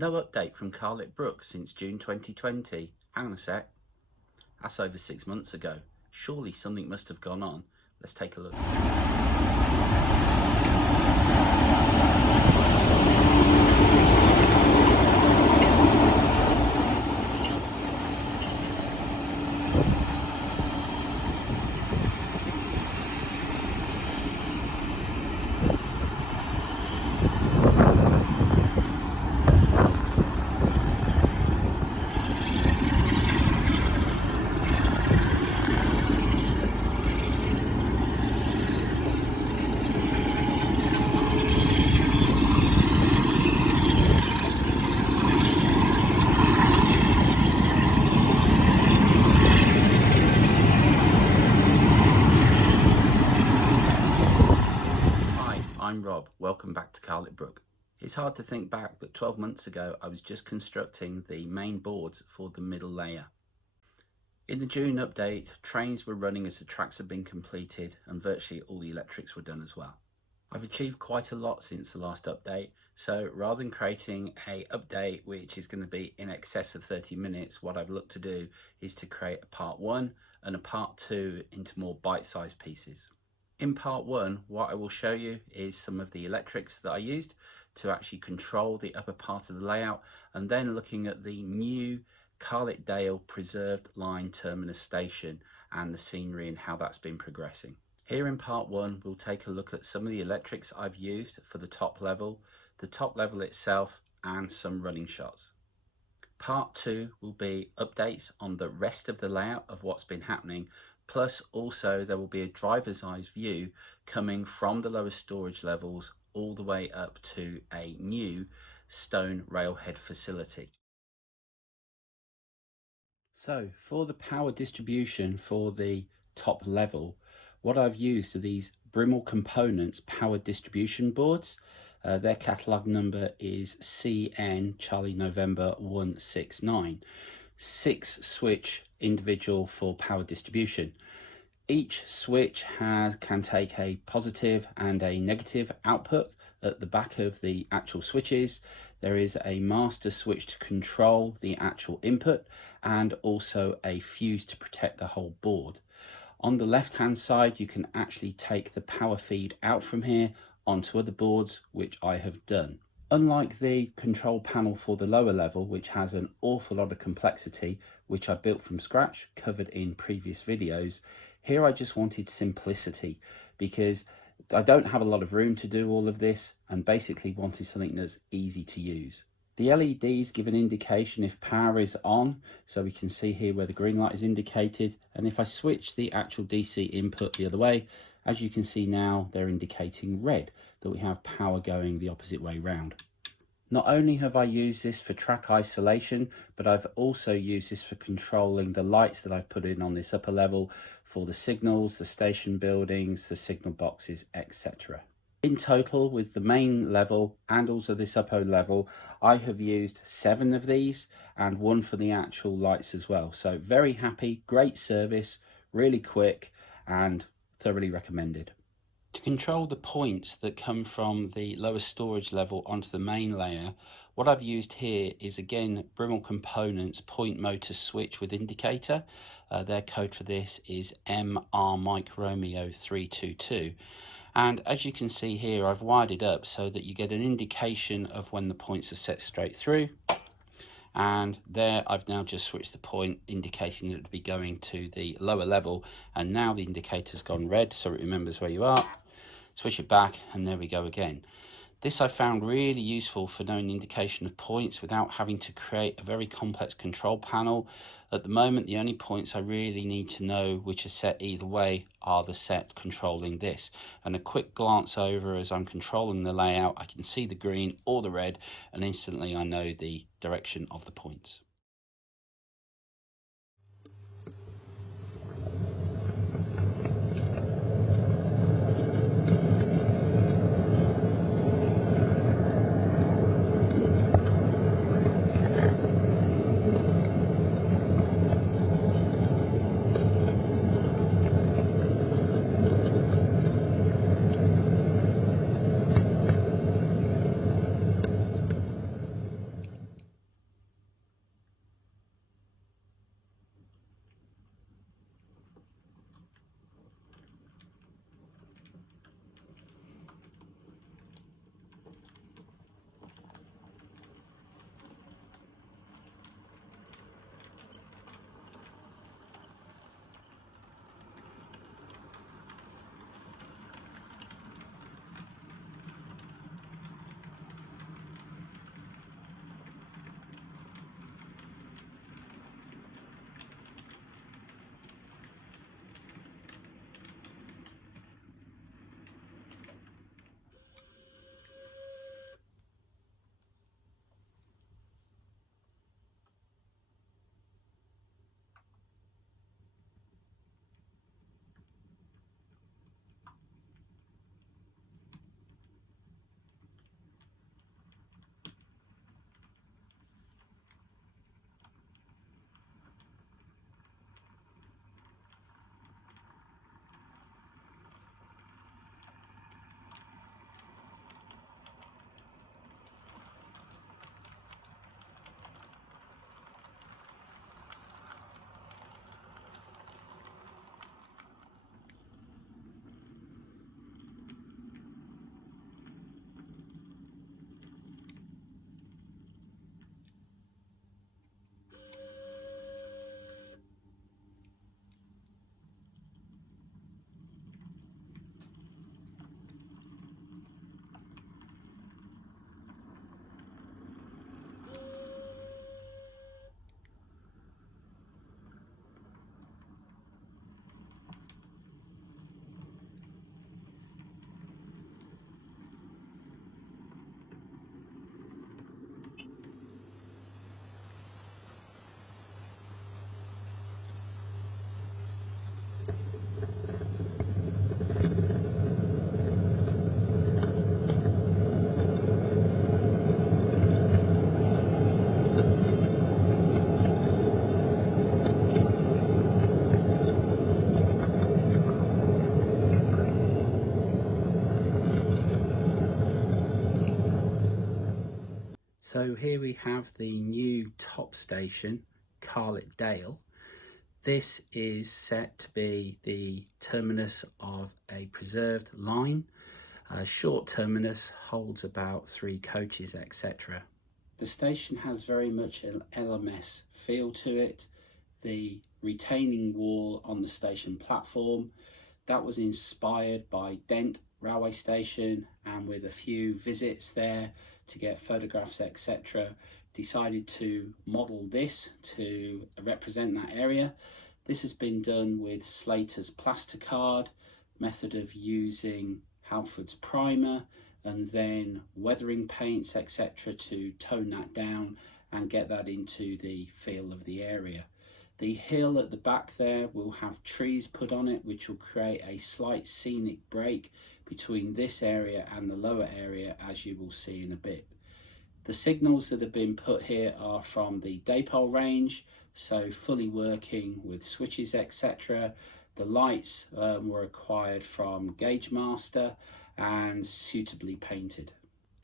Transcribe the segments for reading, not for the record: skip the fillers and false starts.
No update from Carlettbrook since June 2020. Hang on a sec. That's over 6 months ago. Surely something must have gone on. Let's take a look. I'm Rob, welcome back to Carlettbrook. It's hard to think back that 12 months ago I was just constructing the main boards for the middle layer. In the June update, trains were running as the tracks had been completed and virtually all the electrics were done as well. I've achieved quite a lot since the last update, so rather than creating an update which is going to be in excess of 30 minutes, what I've looked to do is to create a part 1 and a part 2 into more bite-sized pieces. In part 1, what I will show you is some of the electrics that I used to actually control the upper part of the layout, and then looking at the new Carlettdale Preserved Line Terminus station and the scenery and how that's been progressing. Here in part 1, we'll take a look at some of the electrics I've used for the top level itself, and some running shots. Part 2 will be updates on the rest of the layout of what's been happening, plus also there will be a driver's eyes view coming from the lower storage levels all the way up to a new stone railhead facility. So for the power distribution for the top level, what I've used are these Brimble Components power distribution boards. Their catalogue number is CN Charlie November 169. 6 switch individual for power distribution. Each switch can take a positive and a negative output at the back of the actual switches. There is a master switch to control the actual input and also a fuse to protect the whole board. On the left hand side, you can actually take the power feed out from here onto other boards, which I have done. Unlike the control panel for the lower level, which has an awful lot of complexity, which I built from scratch, covered in previous videos, here I just wanted simplicity because I don't have a lot of room to do all of this and basically wanted something that's easy to use. The LEDs give an indication if power is on, so we can see here where the green light is indicated, and if I switch the actual DC input the other way, as you can see now, they're indicating red, that we have power going the opposite way round. Not only have I used this for track isolation, but I've also used this for controlling the lights that I've put in on this upper level for the signals, the station buildings, the signal boxes, etc. In total, with the main level and also this upper level, I have used 7 of these and 1 for the actual lights as well. So very happy, great service, really quick and thoroughly recommended. To control the points that come from the lower storage level onto the main layer, what I've used here is again Brimble Components point motor switch with indicator. Their code for this is MR Mike Romeo 322. And as you can see here, I've wired it up so that you get an indication of when the points are set straight through. And there I've now just switched the point, indicating that it would be going to the lower level, and now the indicator's gone red so it remembers where you are. Switch it back and there we go again. This I found really useful for knowing the indication of points without having to create a very complex control panel. At the moment, the only points I really need to know which are set either way are the set controlling this. And a quick glance over as I'm controlling the layout, I can see the green or the red, and instantly I know the direction of the points. So here we have the new top station, Carlettdale. This is set to be the terminus of a preserved line. A short terminus holds about 3 coaches, etc. The station has very much an LMS feel to it. The retaining wall on the station platform, that was inspired by Dent railway station, and with a few visits there to get photographs, etc., decided to model this to represent that area. This has been done with Slater's Plasticard, method of using Halford's primer and then weathering paints, etc., to tone that down and get that into the feel of the area. The hill at the back there will have trees put on it, which will create a slight scenic break between this area and the lower area, as you will see in a bit. The signals that have been put here are from the dipole range, so fully working with switches, etc. The lights were acquired from Gauge Master and suitably painted.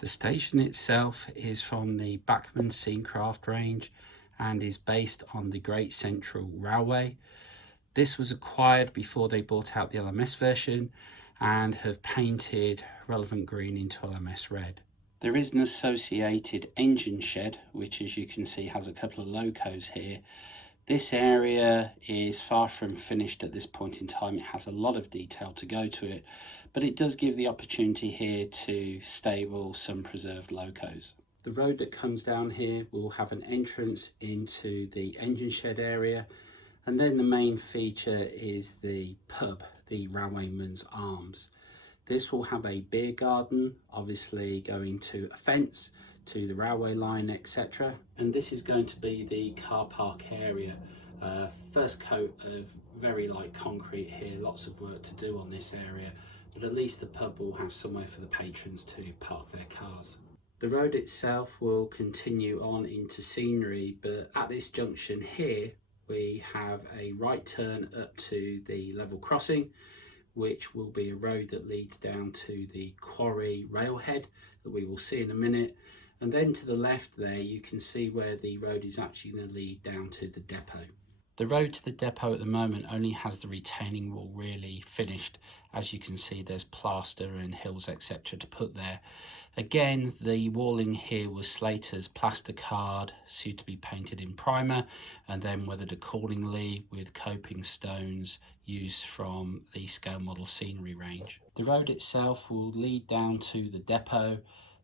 The station itself is from the Bachmann Scencraft range and is based on the Great Central Railway. This was acquired before they brought out the LMS version and have painted relevant green into LMS red. There is an associated engine shed, which, as you can see, has a couple of locos here. This area is far from finished at this point in time. It has a lot of detail to go to it, but it does give the opportunity here to stable some preserved locos. The road that comes down here will have an entrance into the engine shed area, and then the main feature is the pub, the Railwayman's Arms. This will have a beer garden, obviously going to a fence, to the railway line, etc. And this is going to be the car park area. First coat of very light concrete here, lots of work to do on this area, but at least the pub will have somewhere for the patrons to park their cars. The road itself will continue on into scenery, but at this junction here we have a right turn up to the level crossing, which will be a road that leads down to the quarry railhead that we will see in a minute. And then to the left there you can see where the road is actually going to lead down to the depot. The road to the depot at the moment only has the retaining wall really finished. As you can see, there's plaster and hills, etc. to put there. Again, the walling here was Slater's Plasticard, suitably painted in primer and then weathered accordingly with coping stones used from the scale model scenery range. The road itself will lead down to the depot.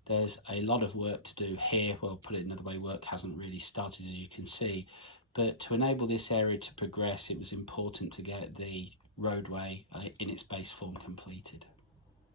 There's a lot of work to do here. Well, put it another way, work hasn't really started, as you can see, but to enable this area to progress, it was important to get the roadway in its base form completed.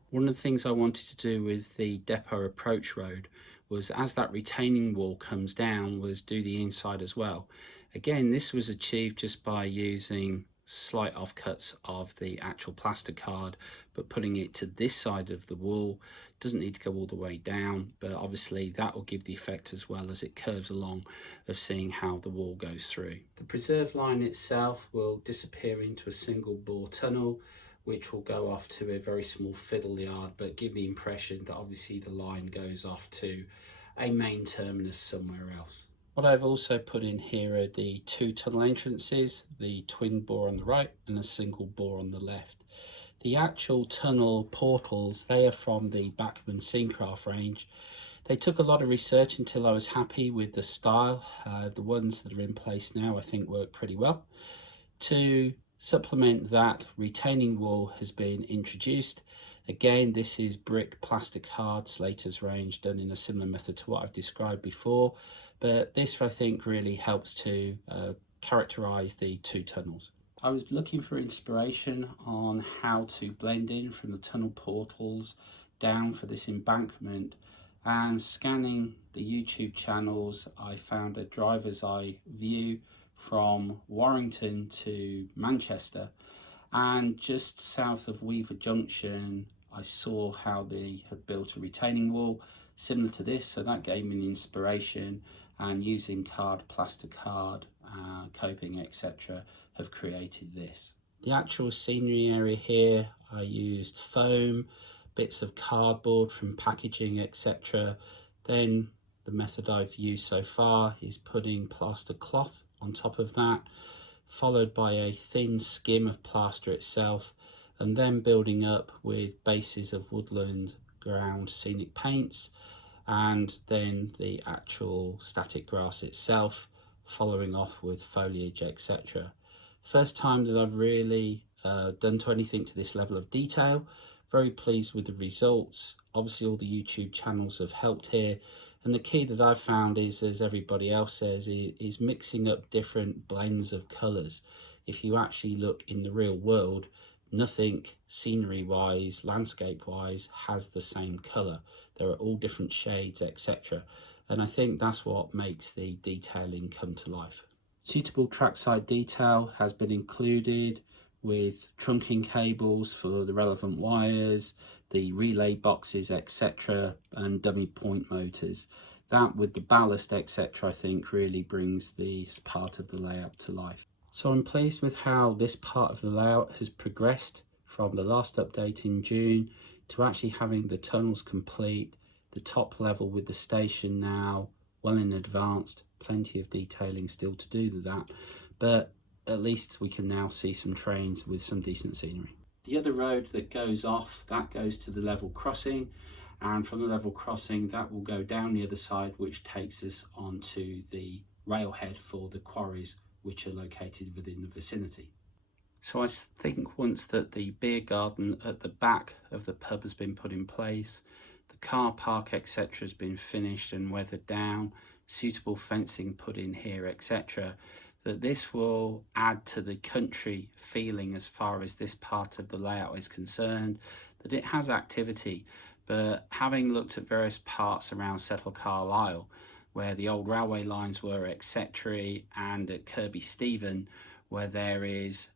One of the things I wanted to do with the depot approach road was, as that retaining wall comes down, was do the inside as well. Again, this was achieved just by using slight offcuts of the actual Plasticard, but putting it to this side of the wall. Doesn't need to go all the way down, but obviously that will give the effect, as well as it curves along, of seeing how the wall goes through. The preserve line itself will disappear into a single bore tunnel, which will go off to a very small fiddle yard, but give the impression that obviously the line goes off to a main terminus somewhere else. What I've also put in here are the 2 tunnel entrances, the twin bore on the right and a single bore on the left. The actual tunnel portals, they are from the Bachmann Scencraft range. They took a lot of research until I was happy with the style. The ones that are in place now I think work pretty well. To supplement that, retaining wall has been introduced. Again, this is brick Plasticard, Slater's range, done in a similar method to what I've described before, but this I think really helps to characterize the 2 tunnels. I was looking for inspiration on how to blend in from the tunnel portals down for this embankment, and scanning the YouTube channels I found a driver's eye view from Warrington to Manchester, and just south of Weaver Junction I saw how they had built a retaining wall similar to this, so that gave me the inspiration, and using Plasticard, coping, etc. have created this. The actual scenery area here, I used foam, bits of cardboard from packaging, etc. Then the method I've used so far is putting plaster cloth on top of that, followed by a thin skim of plaster itself, and then building up with bases of woodland, ground, scenic paints, and then the actual static grass itself, following off with foliage, etc. First time that I've really done to anything to this level of detail. Very pleased with the results. Obviously all the YouTube channels have helped here, and the key that I've found is, as everybody else says, is mixing up different blends of colours. If you actually look in the real world, nothing scenery wise, landscape wise has the same colour. There are all different shades, etc. And I think that's what makes the detailing come to life. Suitable trackside detail has been included with trunking cables for the relevant wires, the relay boxes, etc., and dummy point motors. That with the ballast, etc., I think really brings this part of the layout to life. So I'm pleased with how this part of the layout has progressed from the last update in June to actually having the tunnels complete, the top level with the station now well in advanced, plenty of detailing still to do to that, but at least we can now see some trains with some decent scenery. The other road that goes off, that goes to the level crossing, and from the level crossing that will go down the other side, which takes us onto the railhead for the quarries which are located within the vicinity. So I think once that the beer garden at the back of the pub has been put in place, the car park, etc., has been finished and weathered down, suitable fencing put in here, etc., that this will add to the country feeling as far as this part of the layout is concerned, that it has activity. But having looked at various parts around Settle Carlisle, where the old railway lines were, etc., and at Kirby Stephen, where there is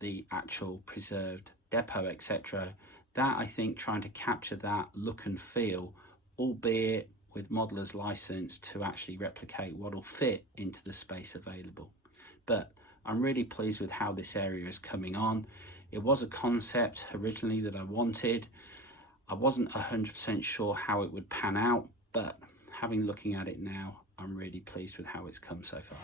the actual preserved depot, etc., that I think trying to capture that look and feel, albeit with modeller's license to actually replicate what will fit into the space available. But I'm really pleased with how this area is coming on. It was a concept originally that I wanted. I wasn't 100% sure how it would pan out, but looking at it now, I'm really pleased with how it's come so far.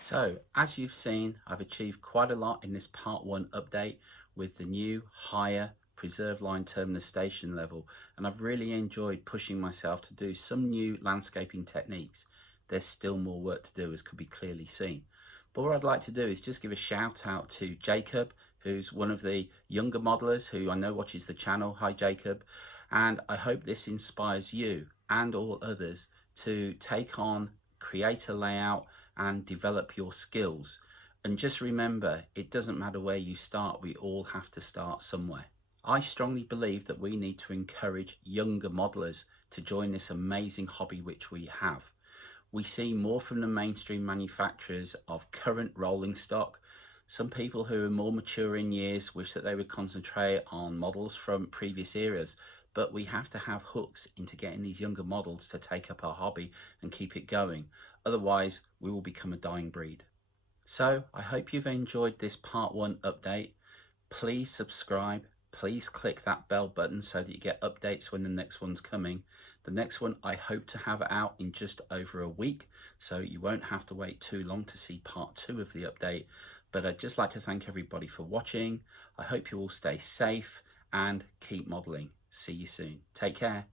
So, as you've seen, I've achieved quite a lot in this part 1 update with the new, higher preserve line terminus station level, and I've really enjoyed pushing myself to do some new landscaping techniques. There's still more work to do, as could be clearly seen. But what I'd like to do is just give a shout out to Jacob, who's one of the younger modelers who I know watches the channel. Hi Jacob, and I hope this inspires you and all others to take on, create a layout and develop your skills. And just remember, it doesn't matter where you start, we all have to start somewhere. I strongly believe that we need to encourage younger modelers to join this amazing hobby which we have. We see more from the mainstream manufacturers of current rolling stock. Some people who are more mature in years wish that they would concentrate on models from previous eras, but we have to have hooks into getting these younger models to take up our hobby and keep it going. Otherwise, we will become a dying breed. So I hope you've enjoyed this part 1 update. Please subscribe, please click that bell button so that you get updates when the next one's coming. The next one I hope to have out in just over a week, so you won't have to wait too long to see part 2 of the update. But I'd just like to thank everybody for watching. I hope you all stay safe and keep modelling. See you soon. Take care.